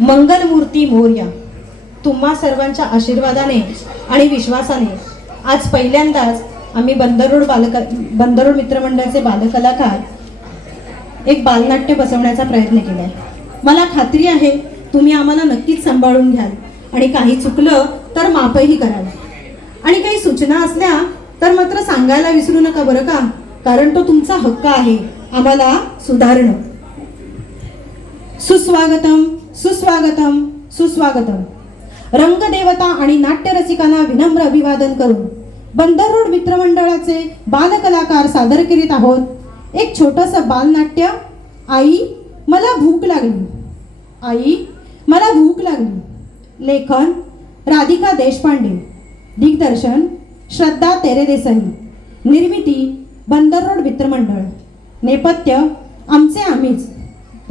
मंगलमूर्ती मोर्या. तुम्हा सर्वांच्या आशीर्वादाने आणि विश्वासाने आज पहिल्यांदाच आम्ही बंदरोड बालक बंदरोड मित्रमंडळाचे बालकलाकार एक बालनाट्य बसवण्याचा प्रयत्न केला आहे मला खात्री आहे तुम्ही आम्हाला नक्कीच सांभाळून घ्याल. आणि काही चुकलं तर माफही कराल. आणि काही सूचना असल्या तर मात्र सांगायला विसरू नका बरं का? कारण तो तुमचा हक्क आहे. आम्हाला सुधारणं. सुस्वागतम सुस्वागतम सुस्वागतम. रंगदेवता आणि नाट्यरसिकांना विनम्र अभिवादन करून बंदरोड मित्रमंडळाचे बालकलाकार सादर करीत आहोत. एक छोटस बालनाट्य. आई मला भूक लागली. आई मला भूक लागली. लेखन राधिका देशपांडे. दिग्दर्शन श्रद्धा तेरे देसाई निर्मिती बंदरोड मित्रमंडळ. नेपथ्य आमचे आम्हीच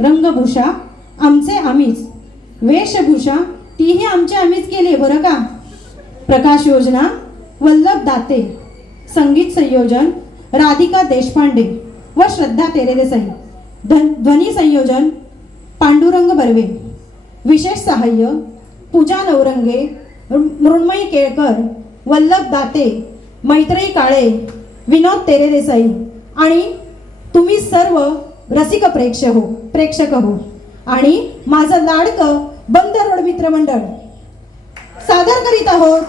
रंगभूषा आमचे आम्हीच वेशभूषा तीही आमचे आम्हीच केली बरं का? प्रकाश योजना वल्लभ दाते. संगीत संयोजन राधिका देशपांडे व श्रद्धा तेरेदेसाई. धन ध्वनी संयोजन पांडुरंग बर्वे. विशेष सहाय्य पूजा नवरंगे मृण्मयी केळकर वल्लभ दाते मैत्रेयी काळे विनोद तेरेदेसाई. आणि तुम्ही सर्व रसिक प्रेक्षक हो प्रेक्षक हो. आणि माझं लाडकं बंद रोड मित्रमंडळ. सादर करीत आहोत.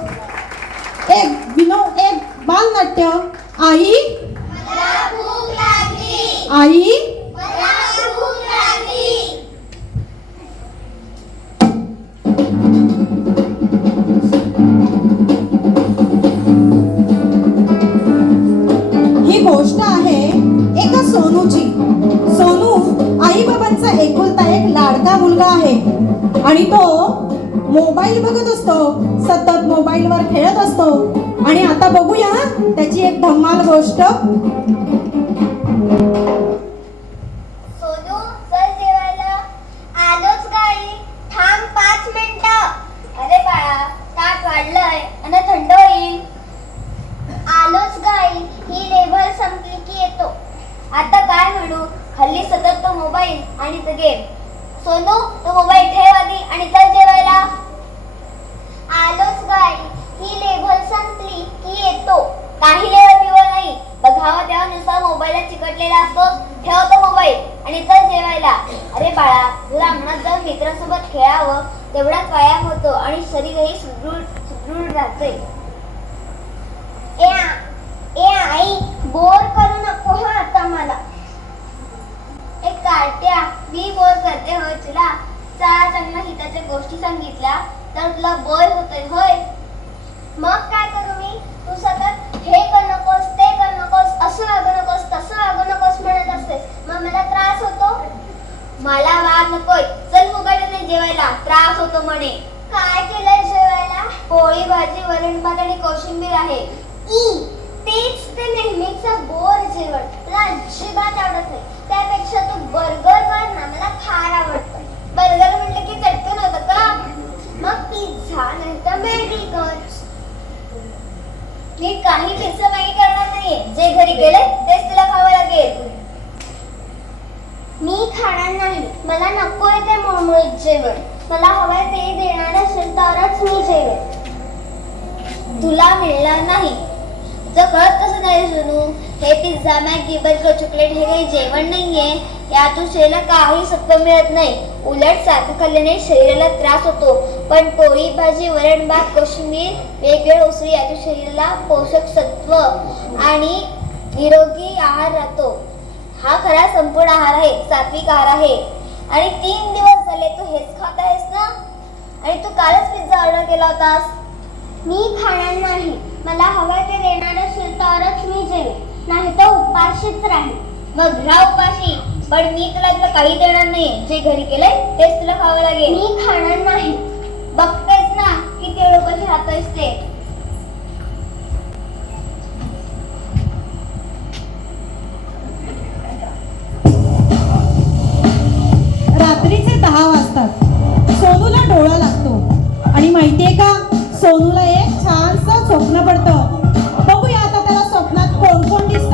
एक विनो एक बालनाट्य. आई? आई? ही गोष्ट आणि तो मोबाईल बघत असतो सतत मोबाईलवर खेळत असतो. आणि आता बघूया त्याची एक धम्माल गोष्ट. सोनू आलोच गाई थांब पाच मिनिटं. अरे बाळा वाढलंय आणि थंड होईल. आलोच गाई ही की येतो. आता काय म्हणू? हल्ली सतत तो मोबाईल आणि तो गेम सोनू तो मोबाईल आधी आणि चल जेवायला. आलोच बाई. ही लेव्हल संपली की येतो. काही लेवल बिवल नाही. बघावा तेव्हा नुसता मोबाईलला चिकटलेला असतो ठेव तो मोबाईल आणि चल जेवायला. अरे बाळा तुला अंगणात जाऊन मित्रासोबत खेळावं तेवढाच व्यायाम होतो आणि शरीरही सुदृढ सुदृढ राहते ए ए आई बोर करू नको हा आता मला. एक कार्ट्या मी बोर करते होय तुला त्यांना हिताच्या गोष्टी सांगितल्या तर तुला बोर होतोय होय? मग काय करू मी? तू सतत हे कर नकोस ते कर नकोस असं वागू नकोस तसं वागू नकोस म्हणत असतेस. मग मला त्रास होतो? मला वाग नकोय. चल मोबाईल जेवायला. त्रास होतो म्हणे. काय केलंय जेवायला? पोळी भाजी वरण भात आणि कोशिंबीर आहे. ई तेच ते नेहमीचं बोर जेवण. मला अजिबात आवडत नाही. त्यापेक्षा तू बर्गर कर ना. मला फार आवडतं. बर्गर मग पिझ्झा नाही तर मी काही पिझ्झा नाही करणार नाहीये. जे घरी गेले तेच तुला खावं लागेल. मी खाणार नाही. मला नको आहे ते मुळमुळीत जेवण. मला हवंय ते देणार असेल तरच मी जेवण तुला मिळणार नाही. तुझं कळत कसं नाही सुनू? हे पिझ्झा मॅगी बर्गर चॉकलेट हे काही जेवण नाहीये. या शरीराला काही सत्व मिळत नाही. उलट सारखं खाल्ल्याने शरीराला त्रास होतो. पण पोळी भाजी वरण भात कोशिंबीर वेगवेगळ्या उसळी यातून शरीराला पोषक सत्व आणि निरोगी आहार राहतो. हा खरा संपूर्ण आहार आहे सात्विक आहार आहे. आणि तीन दिवस झाले तू हेच खात आहेस ना? आणि तू कालच पिझ्झा ऑर्डर केला होतास. मी खाणार नाही. मला हवं ते देणार असेल तरच मी जेवेन. नाही तर उपाशीच राहील मग राहा उपाशी. पण मी तुला तुला काही देणार नाही जे घरी केलंय तेच तुला खावं लागेल. मी खाणार नाही. बघतेस ना किती उपाशी राहतोयस ते रात्रीचे दहा वाजतात. सोनूला डोळा लागतो. आणि माहितीये का सोनूला एक छानसं स्वप्न पडतं. बघूया आता त्याला स्वप्नात कोण कोण दिसतंय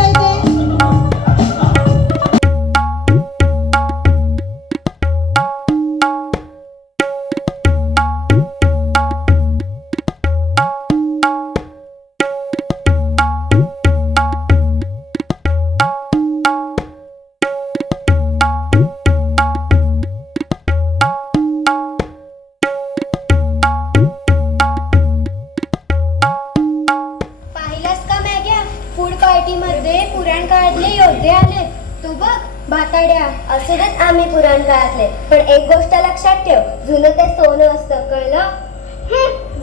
आम्ही पुराण काळातले पण एक गोष्ट लक्षात ठेव जुनं ते सोनं असतं कळलं?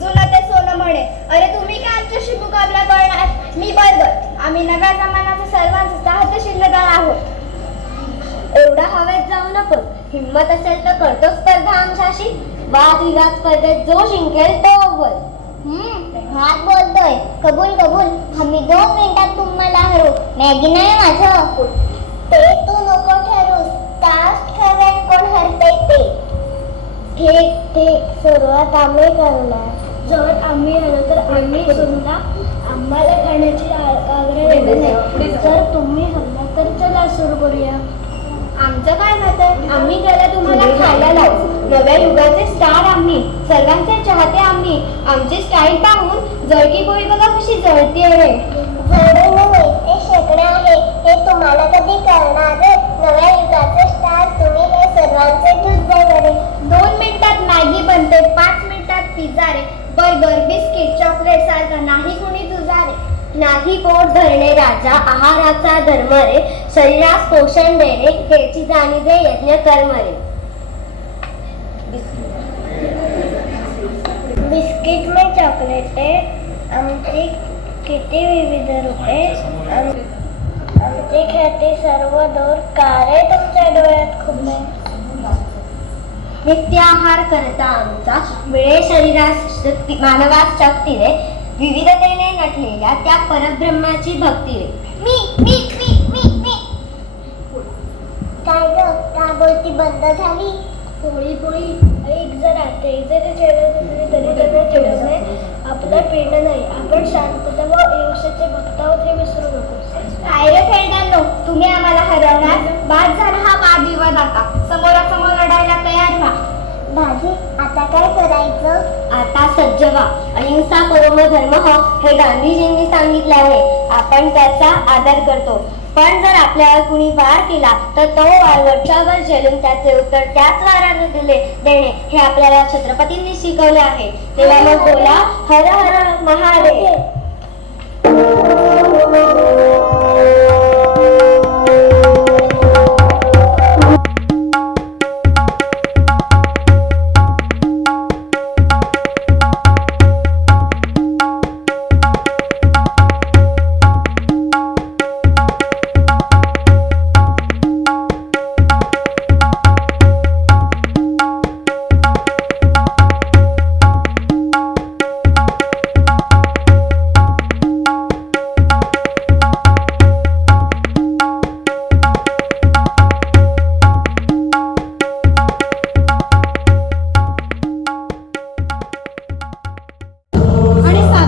जुनं ते सोनं म्हणे. अरे तुम्ही काय आमच्याशी मुकाबला करणार? मी बरोबर आम्ही नव्या जमान्याचा सर्वांचा साहस्य शिल्लकार आहोत. एवढा हवेत जाऊ नको. हिंमत असेल तर करतो स्पर्धा आमच्याशी. वाद विवाद स्पर्धेत जो जिंकेल तो अव्वल हात बोलतोय. कबूल कबूल. आम्ही दोन मिनिटात तुम्हाला हरवू. मॅगी नाही माझं. ते तू कोण हरते ते. ठीक ठीक सुरुवात आम्ही करणार. जर आम्ही आलो तर आम्ही सुद्धा आम्हाला खाण्याची आग्रह नाही जर तुम्ही हल्ला तर चला सुरू करूया. आमचं काय मत आहे? आम्ही त्याला तुम्हाला खायला लावू. नव्या युगाचे स्टार आम्ही. सर्वांचे चाहते आम्ही. आमची स्टाईल पाहून जळकी पोळी बघा कशी जळती आहे. ते शेकडे आहे. हे तुम्हाला कधी करणार नव्या युगाचे स्टार तुम्ही दोन मिनिटात मॅगी बनते पाच मिनिटात पिझ्झा रे बर्गर बिस्किट चॉकलेट सारखं नाही कुणी तुझा रे. नाही पोट धरणे राजा आहाराचा धर्म रे. शरीरास पोषण देणे हेची जाणीवे यज्ञ कर्म रे. बिस्किट में चॉकलेटे आमची किती विविध रूपे आम- आमची सर्व दूर कारे तुमच्या डोळ्यात खुपे नित्य आहार करता आमचा. मिळे शरीरास शक्ती मानवास शक्ती रे विविधतेने नटलेल्या त्या परब्रह्माची भक्ती. रे मी मी मी मी मी. काय ग? का बोलती बंद झाली? पोळी पोळी. ऐक जरा ते जरी चिडत असली तरी त्यांना चिडत नाही. आपलं पेंड नाही. आपण शांतता व आयुष्याचे भक्त आहोत हे विसरू नको काय रे खेळण्यांनो तुम्ही आम्हाला हरवणार. बाद झाला हा वादविवाद आता. समोरासमोर लढायला तयार व्हा. भाजी आता काय करायचं? आता सज्ज व्हा. अहिंसा परम धर्म हे गांधीजींनी सांगितले आहे. आपण त्याचा आदर करतो. पण जर आपल्यावर कुणी वार केला तर तो वार वरच्यावर झेलून त्याचे उत्तर त्याच वाराने दिले देणे हे आपल्याला छत्रपतींनी शिकवले आहे. तेव्हा मग बोला हर हर महादेव.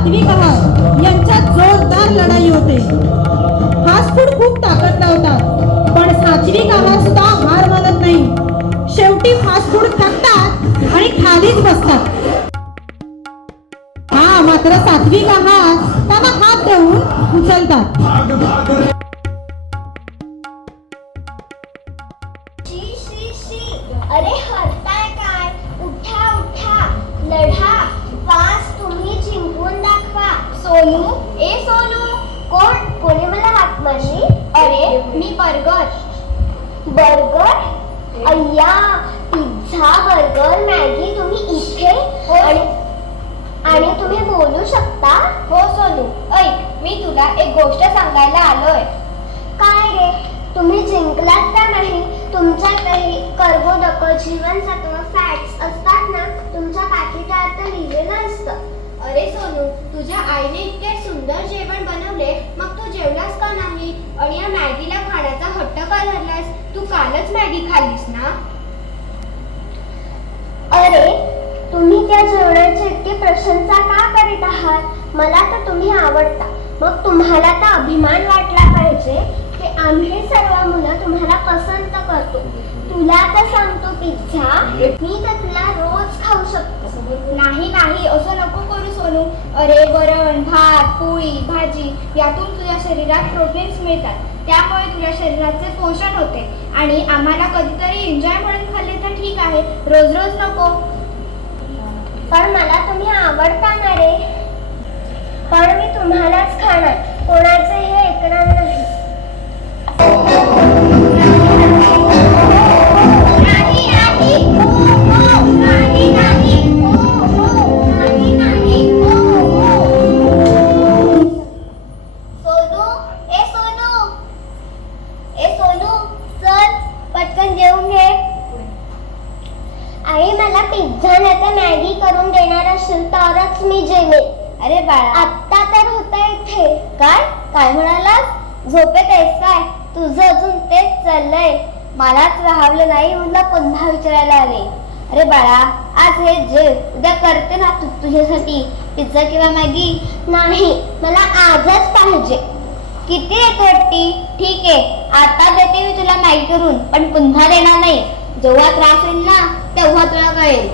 सात्विक आहार यांच्यात जोरदार लढाई होते. फास्ट फूड खूप ताकद लावतात पण सात्विक आहार सुद्धा हार मानत नाही. शेवटी फास्ट फूड खातात आणि खालीच बसतात. हा मात्र सात्विक आहार त्यांना हात देऊन उचलतात. बर्गर. बर्गर? अय्या पिझ्झा बर्गर मॅगी तुम्ही इथे आणि आणि तुम्ही बोलू शकता? हो सोनू. ऐक मी तुला एक गोष्ट सांगायला आलोय. काय रे? तुम्ही जिंकलात का नाही? तुमच्यातही कर्बोदक जीवनसत्व फॅट्स असतात ना? तुमच्या पाकिटात लिहिलेलं असतं. अरे सोनू तुझ्या आईने इतके सुंदर जेवण बनवले मग तू जेवलास का नाही आणि या मॅगीला धरलास तू कालच मॅगी खाल्लीस ना? अरे तुम्ही त्या जेवणाची इतकी प्रशंसा का करीत आहात? मला तर तुम्ही आवडता. मग तुम्हाला तर अभिमान वाटला पाहिजे की आम्ही सर्व मुलं तुम्हाला पसंत करतो. तुला तर सांगतो पिझ्झा. मी तर तुला खाऊ शकतो. नाही नाही असं नको करू सोनू. अरे वरण भात पोळी भाजी यातून तुझ्या शरीरात प्रोटीन्स मिळतात. त्यामुळे तुझ्या शरीराचे पोषण होते. आणि आम्हाला कधीतरी एन्जॉय म्हणून खाल्ले तर ठीक आहे. रोज रोज नको. पण मला तुम्ही आवडता ना रे. पण मी तुम्हालाच खाणार. कोणाचं हे ऐकणार नाही. राहावलं नाही म्हणला पुन्हा विचारायला आले. अरे बाळा आज हे जे उद्या करते ना तू तुझ्यासाठी पिझ्झा किंवा मॅगी? नाही मला आजच पाहिजे. किती येत वाटती ठीक आहे आता देते मी तुला मॅगी करून पण पुन्हा देणार नाही. जेव्हा त्रास होईल ना तेव्हा तुला कळेल.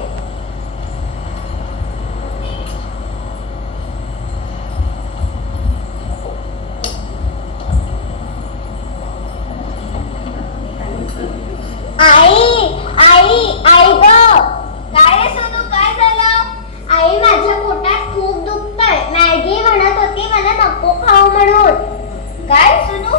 आई आई आई ग. काय रे सोनू काय झालं? आई माझ्या पोटात खूप दुखतंय. मॅगी म्हणत होती मला नको खाऊ म्हणून. काय सोनू?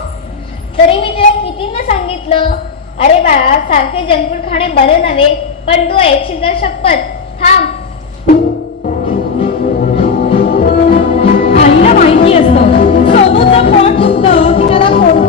तरी मी तुला कितींदा सांगितलं? अरे बाळा सारखे जंक फूड खाणे बरे नव्हे पण तू ऐकशील तर शपथ. थांब. आईला माहिती असतं. सोनूचं पोट दुखतं की त्याला कोण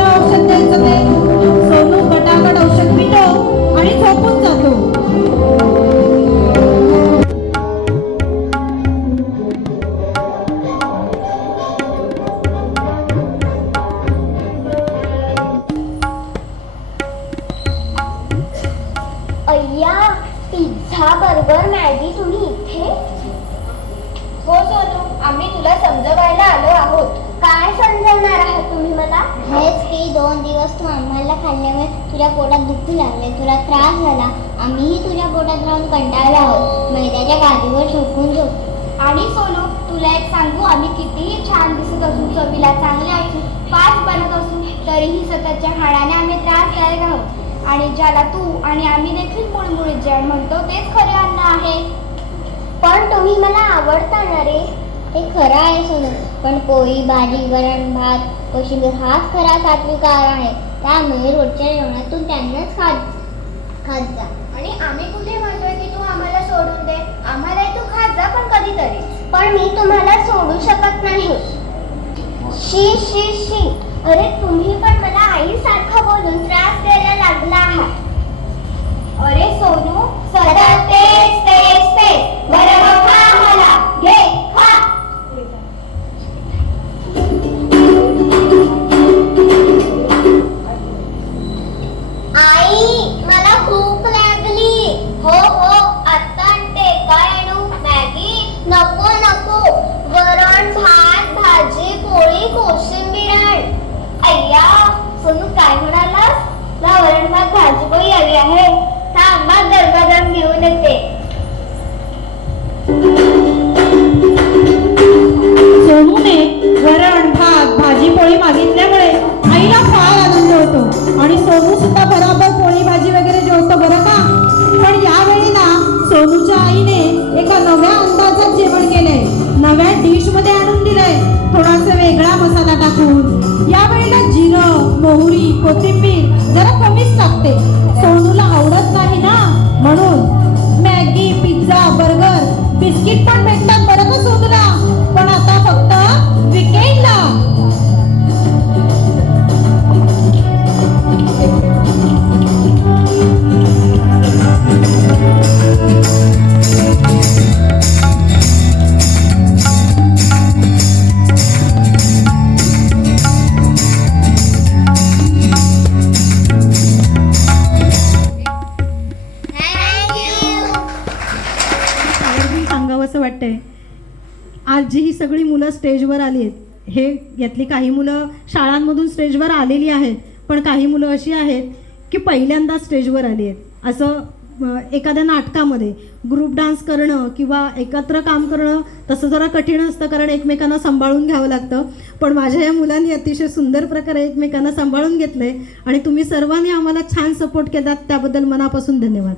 हेच की दोन दिवस तू आम्हाला खाल्ल्यामुळे तुझ्या पोटात दुखू लागले तुला त्रास झाला. आम्हीही तुझ्या पोटात राहून कंटाळलो आहोत. मैद्याच्या गादीवर झोपून झोपतो आणि सोनू तुला एक सांगू आम्ही कितीही छान दिसत असून चवीला चांगले ऐकू फास्ट बनत असू तरीही सततच्या हाडाने आम्ही त्रासदायक आहोत. आणि ज्याला तू आणि आम्ही देखील मुळमुळीत जेवण म्हणतो तेच खरे अन्न आहे. पण तुम्ही मला आवडता ना रे? हे खरं आहे सोनू. पण पोळी भाजी वरण भात कोशिंबीर हाच खरा सात्विक आहार आहे. त्यामुळे रोजच्या जेवणातून त्यांनाच खात खात जा. आणि आम्ही कुठे म्हणतोय की तू आम्हाला सोडून दे? आम्हालाही तू खात जा पण कधीतरी. पण मी तुम्हाला सोडू शकत नाही. शी शी शी. अरे तुम्ही पण मला आईसारखं बोलून त्रास द्यायला लागला आहात. अरे सोनू. सतत तेच तेच तेच. बरं खा आम्हाला. घे खा. बिस्किट पण सांगावं असं वाटतंय. आज जी ही सगळी मुलं स्टेजवर आली आहेत हे यातली काही मुलं शाळांमधून स्टेजवर आलेली आहेत पण काही मुलं अशी आहेत की पहिल्यांदा स्टेजवर आली आहेत. असं एखाद्या नाटकामध्ये ग्रुप डान्स करणं किंवा एकत्र काम करणं तसं जरा कठीण असतं कारण एकमेकांना सांभाळून घ्यावं लागतं. पण माझ्या या मुलांनी अतिशय सुंदर प्रकारे एकमेकांना सांभाळून घेतलंय आणि तुम्ही सर्वांनी आम्हाला छान सपोर्ट केलात त्याबद्दल मनापासून धन्यवाद.